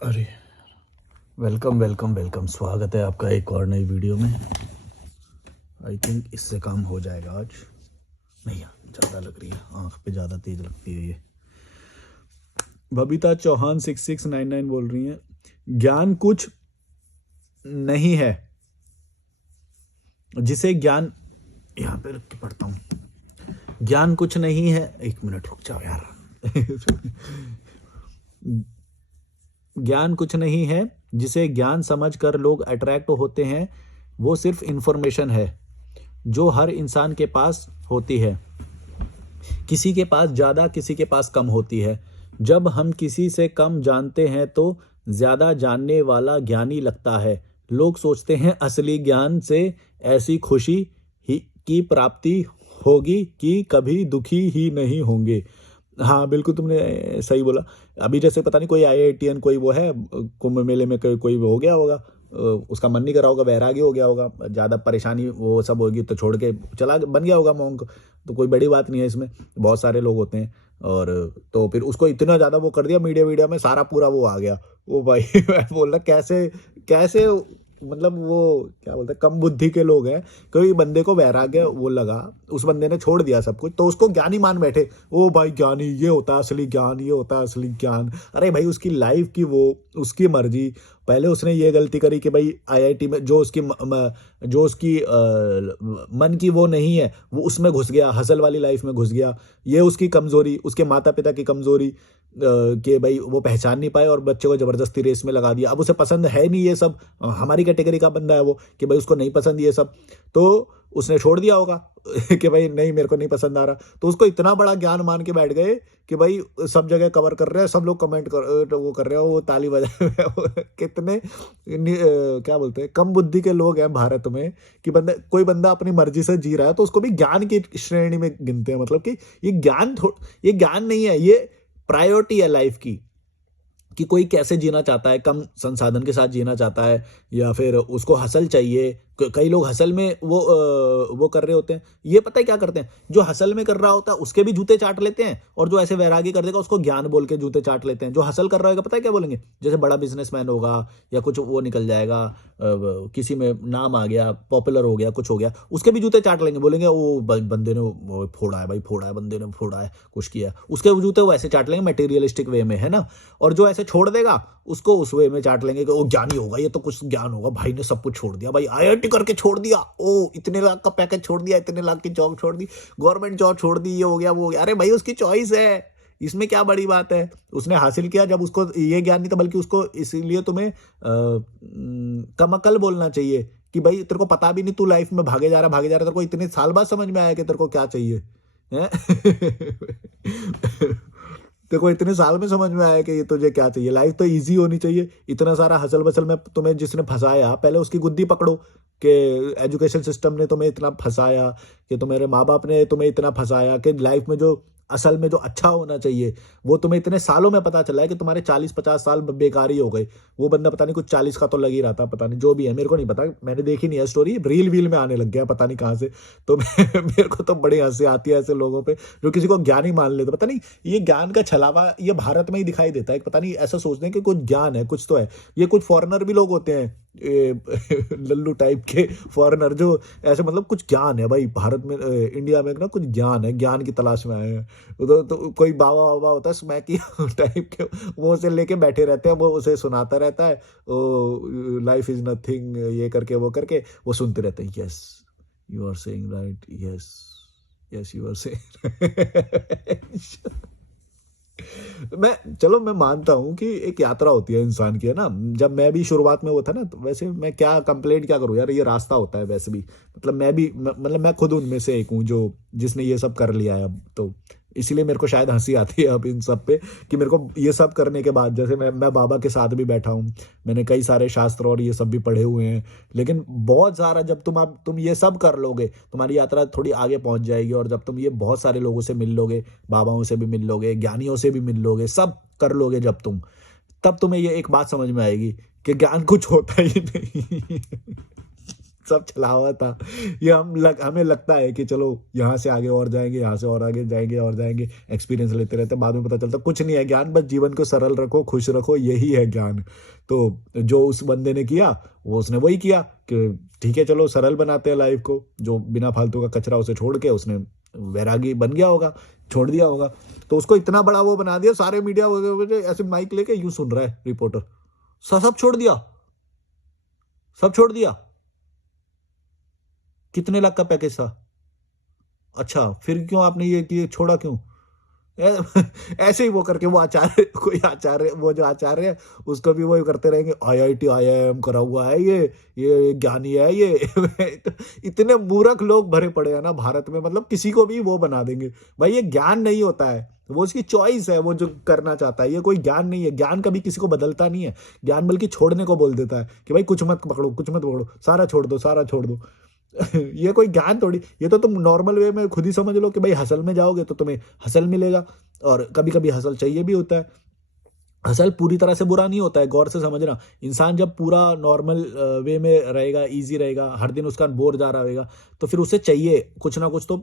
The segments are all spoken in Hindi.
अरे, वेलकम वेलकम वेलकम, स्वागत है आपका एक और नई वीडियो में। आई थिंक इससे काम हो जाएगा आज। नहीं यार, ज़्यादा लग रही है, आँख पे ज़्यादा तेज लगती है ये। बबीता चौहान 6699 बोल रही हैं, ज्ञान कुछ नहीं है जिसे ज्ञान, यहाँ पे रख के पढ़ता हूँ। ज्ञान कुछ नहीं है, एक मिनट रुक जाओ यार। ज्ञान कुछ नहीं है जिसे ज्ञान समझकर लोग अट्रैक्ट होते हैं, वो सिर्फ इंफॉर्मेशन है जो हर इंसान के पास होती है। किसी के पास ज़्यादा, किसी के पास कम होती है। जब हम किसी से कम जानते हैं तो ज़्यादा जानने वाला ज्ञानी लगता है। लोग सोचते हैं असली ज्ञान से ऐसी खुशी ही की प्राप्ति होगी कि कभी दुखी ही नहीं होंगे। हाँ बिल्कुल, तुमने सही बोला। अभी जैसे पता नहीं कोई आईआईटीएन कोई वो है, कुंभ मेले में कोई हो गया होगा, उसका मन नहीं कर रहा होगा, वैरागी हो गया होगा, ज़्यादा परेशानी वो सब होगी तो छोड़ के चला बन गया होगा मोंक। तो कोई बड़ी बात नहीं है इसमें, बहुत सारे लोग होते हैं। और तो फिर उसको इतना ज़्यादा वो कर दिया, मीडिया में सारा पूरा वो आ गया। वो भाई मैं बोल रहा कैसे कैसे, मतलब वो क्या बोलते हैं, कम बुद्धि के लोग हैं। कोई बंदे को वैराग्य वो लगा, उस बंदे ने छोड़ दिया सब कुछ तो उसको ज्ञानी मान बैठे। ओ भाई ज्ञानी, ये होता है असली ज्ञान, ये होता है असली ज्ञान। अरे भाई उसकी लाइफ की वो उसकी मर्जी। पहले उसने ये गलती करी कि भाई आईआईटी में जो उसकी मन की वो नहीं है, वो उसमें घुस गया, हसल वाली लाइफ में घुस गया। ये उसकी कमजोरी, उसके माता पिता की कमजोरी, कि भाई वो पहचान नहीं पाए और बच्चे को जबरदस्ती रेस में लगा दिया। अब उसे पसंद है नहीं ये सब, हमारी कैटेगरी का बंदा है वो, कि भाई उसको नहीं पसंद ये सब, तो उसने छोड़ दिया होगा कि भाई नहीं मेरे को नहीं पसंद आ रहा। तो उसको इतना बड़ा ज्ञान मान के बैठ गए कि भाई सब जगह कवर कर रहे हैं, सब लोग कमेंट कर वो कर रहे हो, वो ताली बजा रहे हो। कितने क्या बोलते हैं, कम बुद्धि के लोग हैं भारत में कि कोई बंदा अपनी मर्जी से जी रहा है तो उसको भी ज्ञान की श्रेणी में गिनते हैं। मतलब कि ये ज्ञान नहीं है, ये प्रायोरिटी है लाइफ की, कि कोई कैसे जीना चाहता है, कम संसाधन के साथ जीना चाहता है, या फिर उसको हसल चाहिए। कई लोग हसल में वो कर रहे होते हैं। ये पता है क्या करते हैं, जो हसल में कर रहा होता है उसके भी जूते चाट लेते हैं, और जो ऐसे वैरागी कर देगा उसको ज्ञान बोल के जूते चाट लेते हैं। जो हसल कर रहा होगा पता है क्या बोलेंगे, जैसे बड़ा बिजनेसमैन होगा या कुछ वो निकल जाएगा, किसी में नाम आ गया, पॉपुलर हो गया, कुछ हो गया, उसके भी जूते चाट लेंगे, बोलेंगे वो बंदे ने वो फोड़ा है, भाई फोड़ा है, बंदे ने फोड़ा है, कुछ किया है, उसके जूते वो ऐसे चाट लेंगे मटेरियलिस्टिक वे में, है ना। और जो ऐसे छोड़ देगा उसको उस वे में चाट लेंगे कि वो ज्ञानी होगा, ये तो कुछ ज्ञान होगा, भाई ने सब कुछ छोड़ दिया, भाई आईआईटी करके छोड़ दिया, ओ इतने लाख का पैकेज छोड़ दिया, इतने लाख की जॉब छोड़ दी, गवर्नमेंट जॉब छोड़ दी, ये हो गया वो हो गया। अरे भाई उसकी चॉइस है, इसमें क्या बड़ी बात है। उसने हासिल किया, जब उसको ये ज्ञान नहीं था, बल्कि उसको इसीलिए तुम्हें कम अकल बोलना चाहिए कि भाई तेरे को पता भी नहीं, तू लाइफ में भागे जा रहा, तेरे को इतने साल बाद समझ में आया कि तेरे को क्या चाहिए है। तेरे को इतने साल में समझ में आया कि ये तुझे क्या चाहिए। लाइफ तो इजी होनी चाहिए। इतना सारा हसल बसल में तुम्हें जिसने फंसाया, पहले उसकी गुद्दी पकड़ो कि एजुकेशन सिस्टम ने तुम्हें इतना फंसाया, कि तुम्हारे माँ बाप ने तुम्हें इतना फंसाया कि लाइफ में जो असल में जो अच्छा होना चाहिए वो तुम्हें इतने सालों में पता चला है कि तुम्हारे 40-50 साल बेकार ही हो गए। वो बंदा पता नहीं कुछ 40 का तो लग ही रहा था, पता नहीं जो भी है, मेरे को नहीं पता, मैंने देखी नहीं है स्टोरी, रील वील में आने लग गया पता नहीं कहाँ से। तो मेरे को तो बड़ी हंसी आती है ऐसे लोगों पे जो किसी को ज्ञान ही मान लेते। पता नहीं ये ज्ञान का छलावा ये भारत में ही दिखाई देता है। पता नहीं ऐसा सोचते हैं कि कुछ ज्ञान है, कुछ तो है। ये कुछ फॉरेनर भी लोग होते हैं, लल्लू टाइप के फॉरेनर, जो ऐसे मतलब कुछ ज्ञान है भाई भारत में, इंडिया में ना कुछ ज्ञान है, ज्ञान की तलाश में आए हैं। तो कोई बाबा बाबा होता है स्मैकी टाइप के, वो उसे लेके बैठे रहते हैं, वो उसे सुनाता रहता है, ओ लाइफ इज नथिंग, ये करके वो करके वो सुनते रहते हैं। Yes you are saying right, yes yes you are saying. मैं मानता हूँ कि एक यात्रा होती है इंसान की, है ना। जब मैं भी शुरुआत में वो था ना, तो वैसे मैं क्या कंप्लेंट क्या करूँ यार, ये रास्ता होता है वैसे भी। मतलब मतलब मैं खुद उनमें से एक हूँ जो जिसने ये सब कर लिया है अब। तो इसीलिए मेरे को शायद हंसी आती है अब इन सब पे, कि मेरे को ये सब करने के बाद, जैसे मैं बाबा के साथ भी बैठा हूँ, मैंने कई सारे शास्त्र और ये सब भी पढ़े हुए हैं। लेकिन बहुत सारा जब तुम ये सब कर लोगे, तुम्हारी यात्रा थोड़ी आगे पहुंच जाएगी। और जब तुम ये बहुत सारे लोगों से मिल लोगे, बाबाओं से भी मिल लोगे, ज्ञानियों से भी मिल लोगे, सब कर लोगे जब तुम, तब तुम्हें ये एक बात समझ में आएगी कि ज्ञान कुछ होता ही नहीं। सब चला हुआ था। ये हमें लगता है कि चलो यहाँ से आगे और जाएँगे, यहाँ से और आगे जाएँगे और जाएँगे, एक्सपीरियंस लेते रहते हैं, बाद में पता चलता कुछ नहीं है ज्ञान, बस जीवन को सरल रखो, खुश रखो, यही है ज्ञान। तो जो उस बंदे ने किया, वो उसने वही किया कि ठीक है चलो सरल बनाते हैं लाइफ़ को, जो बिना फालतू का कचरा उसे छोड़ के उसने वैरागी बन गया होगा, छोड़ दिया होगा। तो उसको इतना बड़ा वो बना दिया, सारे मीडिया वगैरह ऐसे माइक लेके यूँ सुन रहा है रिपोर्टर, सब छोड़ दिया, सब छोड़ दिया। कितने लाख का पैकेज था? अच्छा, फिर क्यों आपने ये छोड़ा क्यों? ए ऐसे ही वो करके वो आचार्य कोई आचार्य वो जो आचार्य है उसको भी वही करते रहेंगे, आईआईटी आईआईएम करा हुआ है ये ज्ञानी है ये। तो इतने मूर्ख लोग भरे पड़े हैं ना भारत में, मतलब किसी को भी वो बना देंगे। भाई ये ज्ञान नहीं होता है, वो उसकी चॉइस है, वो जो करना चाहता है, ये कोई ज्ञान नहीं है। ज्ञान कभी किसी को बदलता नहीं है, ज्ञान बल्कि छोड़ने को बोल देता है कि भाई कुछ मत पकड़ो, कुछ मत पकड़ो, सारा छोड़ दो, सारा छोड़ दो। ये कोई ज्ञान थोड़ी, ये तो तुम नॉर्मल वे में खुद ही समझ लो कि भाई हसल में जाओगे तो तुम्हें हसल मिलेगा, और कभी-कभी हसल चाहिए भी होता है। हसल पूरी तरह से बुरा नहीं होता है, गौर से समझना। इंसान जब पूरा नॉर्मल वे में रहेगा, ईज़ी रहेगा, हर दिन उसका बोर जा रहा रहेगा, तो फिर उसे चाहिए कुछ ना कुछ तो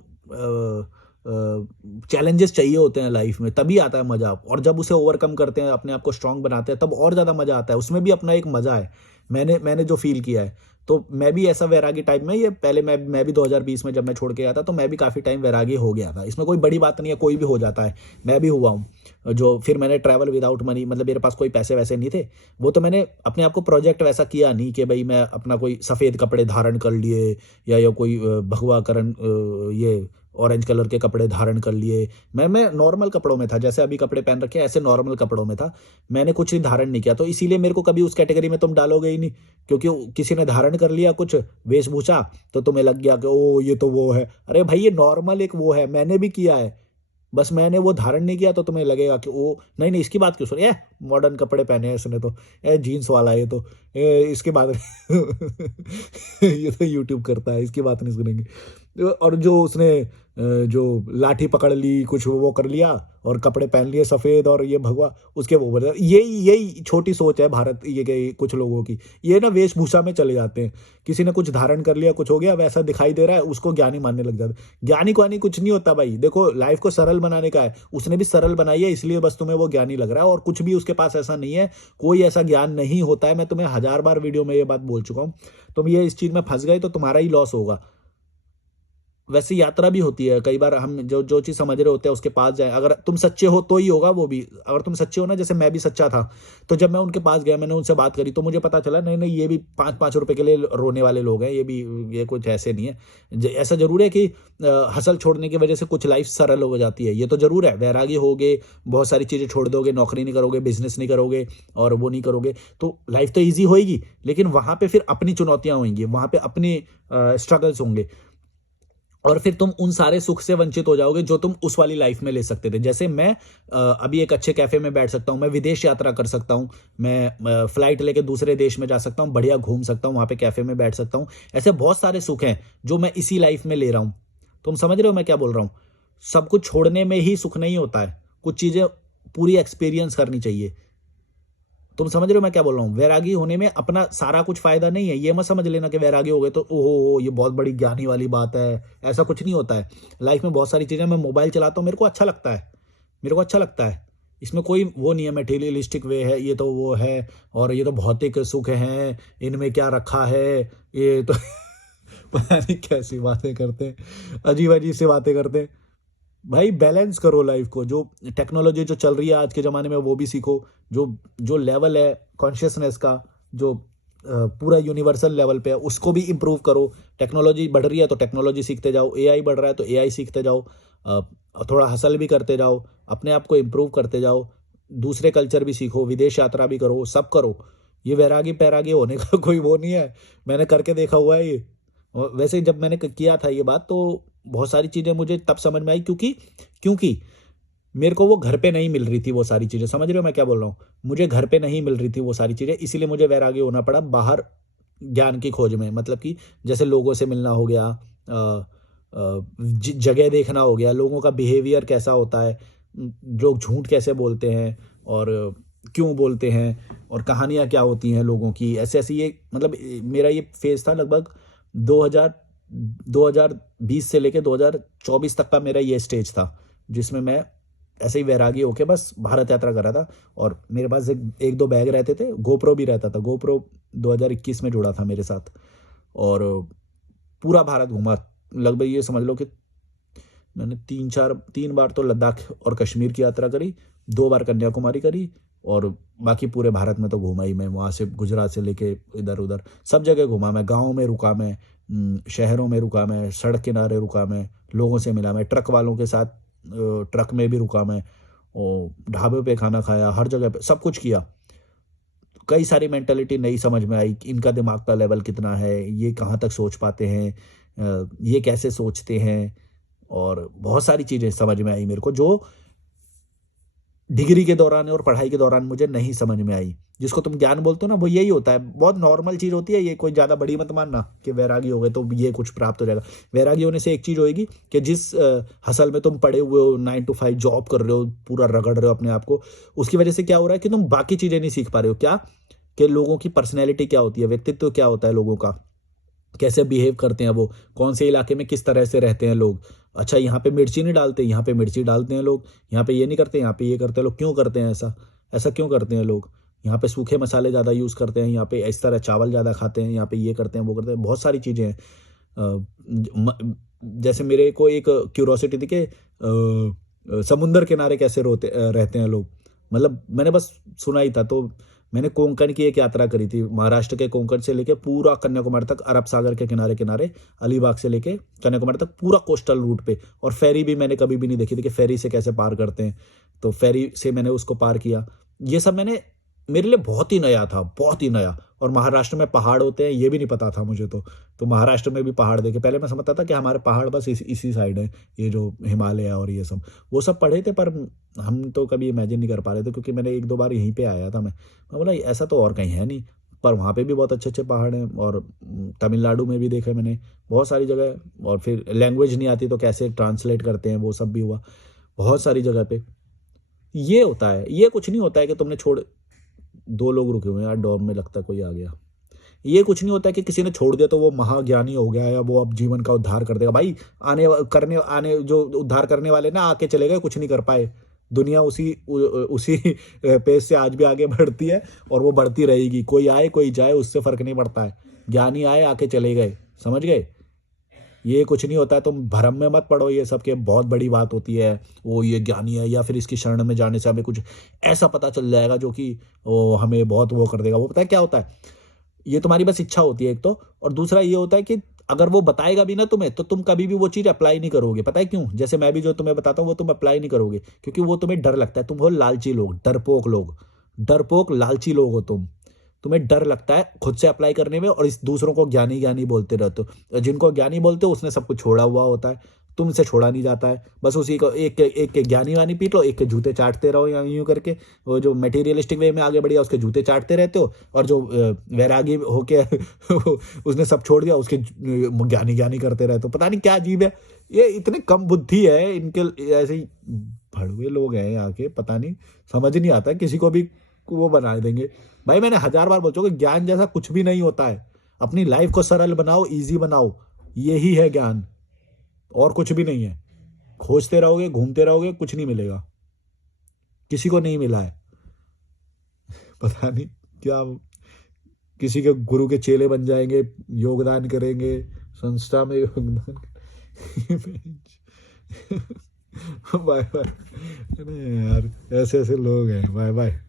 चैलेंजेस चाहिए होते हैं लाइफ में, तभी आता है मज़ा। और जब उसे ओवरकम करते हैं, अपने आप को स्ट्रॉन्ग बनाते हैं, तब और ज़्यादा मज़ा आता है। उसमें भी अपना एक मज़ा है। मैंने जो फ़ील किया है, तो मैं भी ऐसा वैरागी टाइप में, ये पहले मैं भी 2020 में जब मैं छोड़ के आया था, तो मैं भी काफ़ी टाइम वैरागी हो गया था। इसमें कोई बड़ी बात नहीं है, कोई भी हो जाता है, मैं भी हुआ हूँ। जो फिर मैंने ट्रैवल विदाउट मनी, मतलब मेरे पास कोई पैसे-वैसे नहीं थे। वो तो मैंने अपने आप को प्रोजेक्ट वैसा किया नहीं कि भई मैं अपना कोई सफ़ेद कपड़े धारण कर लिए, या कोई भगवा करण ये ऑरेंज कलर के कपड़े धारण कर लिए। मैं नॉर्मल कपड़ों में था, जैसे अभी कपड़े पहन रखे हैं, ऐसे नॉर्मल कपड़ों में था। मैंने कुछ ही धारण नहीं किया, तो इसीलिए मेरे को कभी उस कैटेगरी में तुम डालोगे ही नहीं, क्योंकि किसी ने धारण कर लिया कुछ वेशभूषा, तो तुम्हें लग गया कि ओह! ये तो वो है। अरे भाई, ये नॉर्मल एक वो है, मैंने भी किया है। बस मैंने वो धारण नहीं किया, तो तुम्हें लगेगा कि ओ नहीं, नहीं इसकी बात क्यों सुन, मॉडर्न कपड़े पहने हैं इसने तो, जीन्स वाला है ये तो, इसकी बात ये तो यूट्यूब करता है, इसकी बात नहीं सुनेंगे। और जो उसने जो लाठी पकड़ ली, कुछ वो कर लिया और कपड़े पहन लिए सफ़ेद और ये भगवा, उसके वो बोले, यही यही छोटी सोच है भारत ये के कुछ लोगों की। ये ना वेशभूषा में चले जाते हैं। किसी ने कुछ धारण कर लिया, कुछ हो गया, वैसा दिखाई दे रहा है, उसको ज्ञानी मानने लग जाते हैं। ज्ञानी-ग्वानी कुछ नहीं होता भाई। देखो, लाइफ़ को सरल बनाने का है। उसने भी सरल बनाई है, इसलिए बस तुम्हें वो ज्ञानी लग रहा है, और कुछ भी उसके पास ऐसा नहीं है। कोई ऐसा ज्ञान नहीं होता है। मैं तुम्हें 1000 बार वीडियो में ये बात बोल चुका हूँ। तुम ये इस चीज़ में फँस गए तो तुम्हारा ही लॉस होगा। वैसे यात्रा भी होती है, कई बार हम जो जो चीज़ समझ रहे होते हैं उसके पास जाएँ, अगर तुम सच्चे हो तो ही होगा वो भी। अगर तुम सच्चे हो ना, जैसे मैं भी सच्चा था, तो जब मैं उनके पास गया, मैंने उनसे बात करी, तो मुझे पता चला नहीं, नहीं ये भी 5-5 रुपए के लिए रोने वाले लोग हैं, ये कुछ ऐसे नहीं है। ऐसा ज़रूर है कि हसल छोड़ने की वजह से कुछ लाइफ़ सरल हो जाती है, ये तो ज़रूर है। वैरागी होगे, बहुत सारी चीज़ें छोड़ दोगे, नौकरी नहीं करोगे, बिज़नेस नहीं करोगे और वो नहीं करोगे, तो लाइफ़ तो ईज़ी होएगी, लेकिन वहाँ पे फिर अपनी चुनौतियाँ होंगी, वहाँ पे अपने स्ट्रगल्स होंगे। और फिर तुम उन सारे सुख से वंचित हो जाओगे जो तुम उस वाली लाइफ में ले सकते थे। जैसे मैं अभी एक अच्छे कैफ़े में बैठ सकता हूँ, मैं विदेश यात्रा कर सकता हूँ, मैं फ्लाइट लेके दूसरे देश में जा सकता हूँ, बढ़िया घूम सकता हूँ, वहाँ पे कैफ़े में बैठ सकता हूँ। ऐसे बहुत सारे सुख हैं जो मैं इसी लाइफ में ले रहा हूँ। तुम समझ रहे हो मैं क्या बोल रहा हूँ? सब कुछ छोड़ने में ही सुख नहीं होता है, कुछ चीज़ें पूरी एक्सपीरियंस करनी चाहिए। तुम समझ रहे हो मैं क्या बोल रहा हूँ? वैरागी होने में अपना सारा कुछ फ़ायदा नहीं है। ये मत समझ लेना कि वैरागी हो गए तो ओहो! ये बहुत बड़ी ज्ञानी वाली बात है। ऐसा कुछ नहीं होता है। लाइफ़ में बहुत सारी चीज़ें, मैं मोबाइल चलाता हूँ, मेरे को अच्छा लगता है। मेरे को अच्छा लगता है। इसमें कोई वो नहीं है मटेरियलिस्टिक वे है, ये तो वो है और ये तो भौतिक सुख हैं, इनमें क्या रखा है, ये तो पता नहीं कैसी बातें करते हैं। अजीब-अजीब सी बातें करते हैं। भाई बैलेंस करो लाइफ को, जो टेक्नोलॉजी जो चल रही है आज के ज़माने में वो भी सीखो, जो जो लेवल है कॉन्शियसनेस का, जो पूरा यूनिवर्सल लेवल पे है उसको भी इम्प्रूव करो। टेक्नोलॉजी बढ़ रही है तो टेक्नोलॉजी सीखते जाओ, एआई बढ़ रहा है तो एआई सीखते जाओ, अ, थोड़ा हसल भी करते जाओ, अपने आप को इम्प्रूव करते जाओ, दूसरे कल्चर भी सीखो, विदेश यात्रा भी करो, सब करो। ये वैरागी-पैरागी होने का कोई वो नहीं है, मैंने करके देखा हुआ है ये। वैसे जब मैंने किया था ये बात, तो बहुत सारी चीज़ें मुझे तब समझ में आई, क्योंकि क्योंकि मेरे को वो घर पे नहीं मिल रही थी वो सारी चीज़ें। समझ रहे हो मैं क्या बोल रहा हूँ? मुझे घर पे नहीं मिल रही थी वो सारी चीज़ें, इसीलिए मुझे वैरागी होना पड़ा बाहर ज्ञान की खोज में। मतलब कि जैसे लोगों से मिलना हो गया, जगह देखना हो गया, लोगों का बिहेवियर कैसा होता है, लोग झूठ कैसे बोलते हैं और क्यों बोलते हैं, और कहानियाँ क्या होती हैं लोगों की। ऐसे ऐसे ये मतलब मेरा ये फेज़ था लगभग 2000 2020 से लेके 2024 तक का मेरा ये स्टेज था, जिसमें मैं ऐसे ही वैरागी होके बस भारत यात्रा कर रहा था। और मेरे पास एक दो बैग रहते थे, गोप्रो भी रहता था। गोप्रो 2021 में जुड़ा था मेरे साथ, और पूरा भारत घूमा। लगभग ये समझ लो कि मैंने 3 बार तो लद्दाख और कश्मीर की यात्रा करी, 2 बार कन्याकुमारी करी, और बाकी पूरे भारत में तो घूमा ही मैं। वहाँ से गुजरात से लेके इधर-उधर सब जगह घूमा मैं। गाँव में रुका मैं, शहरों में रुका मैं, सड़क किनारे रुका मैं, लोगों से मिला मैं, ट्रक वालों के साथ ट्रक में भी रुका मैं, और ढाबे पे खाना खाया, हर जगह पे सब कुछ किया। कई सारी मेंटालिटी नई समझ में आई कि इनका दिमाग का लेवल कितना है, ये कहाँ तक सोच पाते हैं, ये कैसे सोचते हैं, और बहुत सारी चीज़ें समझ में आई मेरे को, जो डिग्री के दौरान और पढ़ाई के दौरान मुझे नहीं समझ में आई। जिसको तुम ज्ञान बोलते हो ना, वो यही होता है। बहुत नॉर्मल चीज़ होती है ये, कोई ज़्यादा बड़ी मत मानना कि वैरागी हो गए तो ये कुछ प्राप्त हो जाएगा। वैरागी होने से एक चीज़ होएगी कि जिस हसल में तुम पड़े हुए हो, 9 टू 5 जॉब कर रहे हो, पूरा रगड़ रहे हो अपने आप को, उसकी वजह से क्या हो रहा है कि तुम बाकी चीज़ें नहीं सीख पा रहे हो। क्या? कि लोगों की पर्सनैलिटी क्या होती है, व्यक्तित्व क्या होता है लोगों का, कैसे बिहेव करते हैं वो, कौन से इलाके में किस तरह से रहते हैं लोग। अच्छा, यहाँ पे मिर्ची नहीं डालते, यहाँ पे मिर्ची डालते हैं लोग, यहाँ पे ये नहीं करते, यहाँ पे ये करते हैं लोग। क्यों करते हैं ऐसा? ऐसा क्यों करते हैं लोग? यहाँ पे सूखे मसाले ज़्यादा यूज़ करते हैं, यहाँ पे इस तरह चावल ज़्यादा खाते हैं, यहाँ पे ये करते हैं, वो करते हैं, बहुत सारी चीज़ें हैं। जैसे मेरे को एक क्यूरोसिटी थी कि समुंदर किनारे कैसे रहते हैं लोग। मतलब मैंने बस सुना ही था, तो मैंने कोंकण की एक यात्रा करी थी। महाराष्ट्र के कोंकण से लेके पूरा कन्याकुमारी तक, अरब सागर के किनारे-किनारे, अलीबाग से लेके कन्याकुमारी तक पूरा कोस्टल रूट पे। और फेरी भी मैंने कभी भी नहीं देखी थी कि फेरी से कैसे पार करते हैं। तो फेरी से मैंने उसको पार किया। ये सब मैंने, मेरे लिए बहुत ही नया था, बहुत ही नया। और महाराष्ट्र में पहाड़ होते हैं ये भी नहीं पता था मुझे तो। तो महाराष्ट्र में भी पहाड़ देखे। पहले मैं समझता था कि हमारे पहाड़ बस इसी साइड हैं, ये जो हिमालय और ये सब। वो सब पढ़े थे, पर हम तो कभी इमेजिन नहीं कर पा रहे थे, क्योंकि मैंने 1-2 बार यहीं पे आया था मैं बोला ऐसा तो और कहीं है नहीं। पर वहाँ पे भी बहुत अच्छे-अच्छे पहाड़ हैं, और तमिलनाडु में भी देखे मैंने, बहुत सारी जगह। और फिर लैंग्वेज नहीं आती तो कैसे ट्रांसलेट करते हैं, वो सब भी हुआ, बहुत सारी जगह पे। ये होता है, ये कुछ नहीं होता है कि तुमने छोड़ 2 लोग रुके हुए हैं यार, डॉर्म में लगता है कोई आ गया। ये कुछ नहीं होता है कि किसी ने छोड़ दिया तो वो महाज्ञानी हो गया, या वो अब जीवन का उद्धार कर देगा। भाई आने जो उद्धार करने वाले ना आके चले गए, कुछ नहीं कर पाए। दुनिया उसी पेस से आज भी आगे बढ़ती है, और वो बढ़ती रहेगी। कोई आए कोई जाए, उससे फ़र्क नहीं पड़ता है। ज्ञानी आए, आके चले गए, समझ गए? ये कुछ नहीं होता है, तुम भ्रम में मत पड़ो ये सब कि बहुत बड़ी बात होती है, वो ये ज्ञानी है, या फिर इसकी शरण में जाने से हमें कुछ ऐसा पता चल जाएगा जो कि वो हमें बहुत वो कर देगा। वो पता है क्या होता है? ये तुम्हारी बस इच्छा होती है एक तो, और दूसरा ये होता है कि अगर वो बताएगा भी ना तुम्हें, तो तुम कभी भी वो चीज़ अप्लाई नहीं करोगे। पता है क्यों? जैसे मैं भी जो तुम्हें बताता हूँ वो तुम अप्लाई नहीं करोगे, क्योंकि वो तुम्हें डर लगता है। तुम हो लालची लोग, डरपोक लोग, डरपोक लालची लोग हो तुम। तुम्हें डर लगता है खुद से अप्लाई करने में, और इस दूसरों को ज्ञानी ज्ञानी बोलते रहते हो। जिनको ज्ञानी बोलते हो उसने सब कुछ छोड़ा हुआ होता है, तुमसे छोड़ा नहीं जाता है। बस उसी को एक के ज्ञानी वानी पीट लो, एक के जूते चाटते रहो, या यूं करके वो जो मटेरियलिस्टिक वे में आगे बढ़िया उसके जूते चाटते रहते हो। और जो वैरागी होके उसने सब छोड़ दिया, उसके ज्ञानी ज्ञानी करते रहते हो। पता नहीं क्या अजीब है, ये इतने कम बुद्धि है इनके। ऐसे ही भड़वे लोग हैं यहाँ के, पता नहीं, समझ नहीं आता, किसी को भी वो बना देंगे। भाई मैंने 1000 बार बोल चुका हूँ, ज्ञान जैसा कुछ भी नहीं होता है। अपनी लाइफ को सरल बनाओ, ईज़ी बनाओ, यही है ज्ञान, और कुछ भी नहीं है। खोजते रहोगे, घूमते रहोगे, कुछ नहीं मिलेगा। किसी को नहीं मिला है। पता नहीं क्या, किसी के गुरु के चेले बन जाएँगे, योगदान करेंगे, संस्था में योगदान बाय बाय। अरे यार, ऐसे-ऐसे लोग हैं। Bye bye.